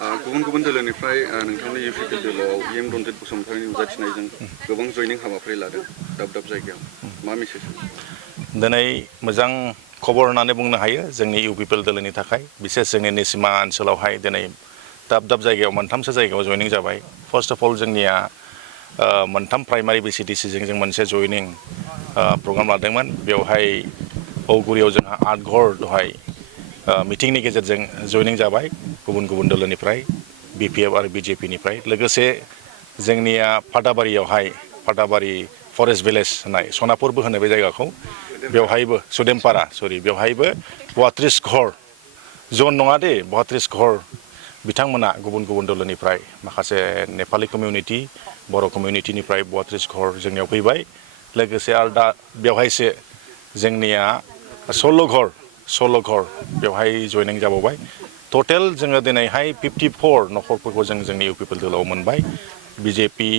गुबुन दोलोनिफ्राय नोंथांनि इउपिपि दोलोआव एम रन्जित बसुमतारिनि नुजाथिनायजों गोबां जयनिं हाबाफारि लादों दाब जायगायाव मा मेसेज दिनै मोजां खबर होननानै बुंनो हायो जोंनि इउपिपि दोलोनि थाखाय बिसेस जोंनि निसिमा ओनसोलावहाय दिनै दाब जायगायाव मोनथामसो जायगायाव जयनिं जाबाय फार्स्ट अफ अल जोंनिया मोनथाम प्राइमारि बिसिडिसिजों जों मोनसे जयनिं प्रग्राम लादोंमोन बेवहाय औगुरियाव जोंहा 8 घर दहाय मिटिंनि गेजेरजों जयनिं जाबाय गुबुन दोलोनिफ्राय बिपिएफ आरो बिजेपिनिफ्राय लोगोसे जोंनिया फाटाबारि फरेस्ट भिलेज होननाय सनापुरबो होनो बे जायगाखौ बेवहायबो सुदेमपारा बेवहायबो 32 घर जन नङा दे 32 घर बिथांमोना गुबुन दोलोनिफ्राय माखासे नेपाली कमिउनिटि बर' कमिउनिटिनिफ्राय 32 घर जोंनियाव फैबाय लोगोसे आरो दा बेवहायसो जोंनिया 16 घर बेवहाय जयनिं जाबावबाय टटेल जोङो दिनैहाय 54 नखरफोरखौ जोंनि इउपिपि दोलोआव मोनबाय बिजेपि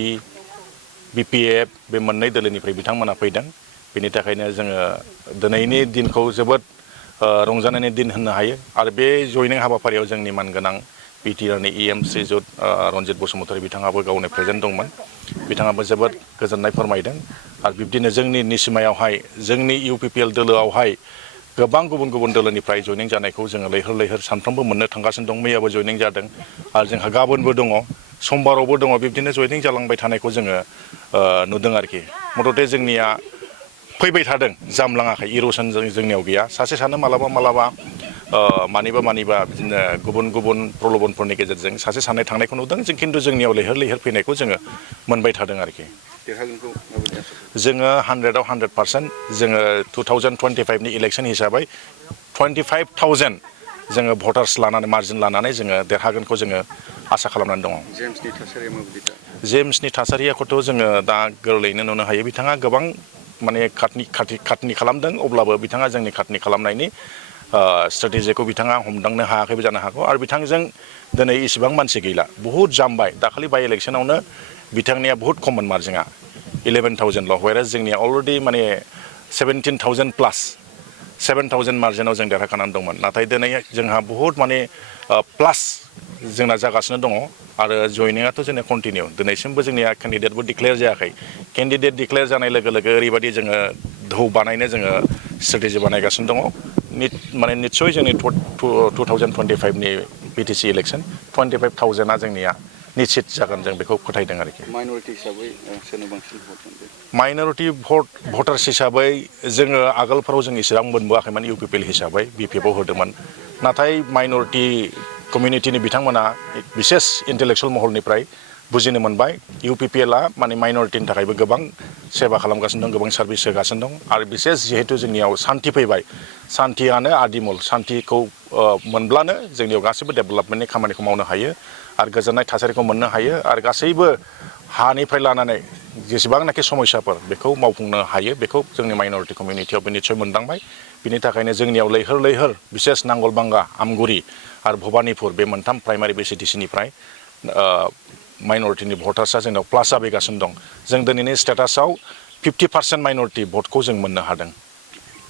बिपिएफ बे मोननै दोलोनिफ्राय बिथांमोना फैदों बेनि थाखायनो जोङो दिनैनि दिनखौ जोबोद रंजानायनि दिन होननो हायो आरो बे जयनिं हाबाफारियाव जोंनि मानगोनां बिटिआरनि इएम श्रीजुत रन्जित बसुमतारी बिथाङाबो गावनो प्रेजेन्ट दंमोन बिथाङाबो जोबोद गोजोननाय फोरमायदों आरो बिब्दिनो जोंनि निसिमायावहाय जोंनि इउपिपिएल दोलोआवहाय गोबां गुबुन दोलोनिफ्राय जयनिं जानायखौ जोङो लैहोर सानफ्रोमबो मोननो थांगासिनो दं मैयाबो जयनिं जादों आरो जोंहा गाबोनबो दङ समबारावबो दङ बिब्दिनो जयनिं जालांबाय थानायखौ जोङो नुदों आरोखि मथथे जोंनिया फैबाय थादों जामलाङाखै इर'सन जोंनियाव गैया सासे सानै मालाबा मानिबा बिदिनो गुबुन प्रलबनफोरनि गेजेरजों सासे सानै थांनायखौ नुदों जों खिन्थु जोंनियाव लैहोर फैनायखौ जोङो मोनबाय थादों आरोखि जोङो 100आव 100% जोङो 2025नि इलेक्सन हिसाबै 25,000 जोङो भटार्स लानानै मार्जिन लानानै जोङो देरहागोनखौ जोङो आसा खालामनानै दङ जेम्सनि थासारियाखौथ' जोङो दा गोरलैयैनो नुनो हायो बिथाङा गोबां माने खाथनि खालामदों अब्लाबो बिथाङा जोंनि खाथनि खालामनायनि स्ट्रेटेजिखौ बिथाङा हमदांनो हायाखैबो जानो हागौ आरो बिथांजों दिनै इसिबां मानसि गैला बहुद जामबाय दाखालि बाइ इलेक्सनावनो बिथांनिया बहुद खममोन मार्जिना 11,000ल' व्हेरेज जोंनिया अलरेडि माने 17,000 प्लास 7,000 मार्जिनाव जों देरहाखानानै दंमोन नाथाय दिनै जोंहा बहुद माने प्लास जोंना जागासिनो दङ आरो जयनिंआथ' जोंना कन्टिनिउ दिनैसिमबो जोंनिया केन्डिडेटबो डिक्लेयार जायाखै केन्डिडेट डिक्लेयार जानाय लोगो ओरैबायदि जोङो धौ बानायनो जोङो स्ट्रेटेजि बानायगासिनो दङ माने निस्सय जोंनि 2025नि बिटिसि इलेक्सन 25,000आ जोंनिया निश्चित जागोन जों बेखौ फोथायदों आरोखि माइनरिटि भटार्स हिसाबै जोङो आगोलफोराव जों इसेबां मोनबोआखैमोन इउपिपिएल हिसाबै बिपिएफआव होदोंमोन नाथाय माइनरिटि कमिउनिटिनि बिथांमोना बिसेस इन्टेलेक्सुवेल महलनिफ्राय बुजिनो मोनबाय इउपिपिएलआ माने माइनरिटिनि थाखायबो गोबां सेवा खालामगासिनो दं गोबां सार्भिस होगासिनो दं आरो बिसेस जिहेतु जोंनियाव सान्थि फैबाय सान्थियानो आदिमूल सान्थिखौ मोनब्लानो जोंनियाव गासैबो डेभेलपमेन्टनि खामानिखौ मावनो हायो आरो गोजोननाय थासारिखौ मोननो हायो आरो गासैबो हानिफ्राय लानानै जेसेबांनाखि समस्याफोर बेखौ मावफुंनो हायो बेखौ जोंनि माइनरिटि कमिउनिटियाव निस्सय मोनदांबाय बिनि थाखायनो जोंनियाव लैहोर बिसेस नांगलबांगा आमगुरि आरो भबानिपुर बे मोनथाम प्राइमारि बिसिडिसिनिफ्राय माइनरिटिनि भटार्सआ जोंनाव प्लास जाबोगासिनो दं जों दिनैनि स्टेटासाव 50% माइनरिटि भटखौ जों मोननो हादों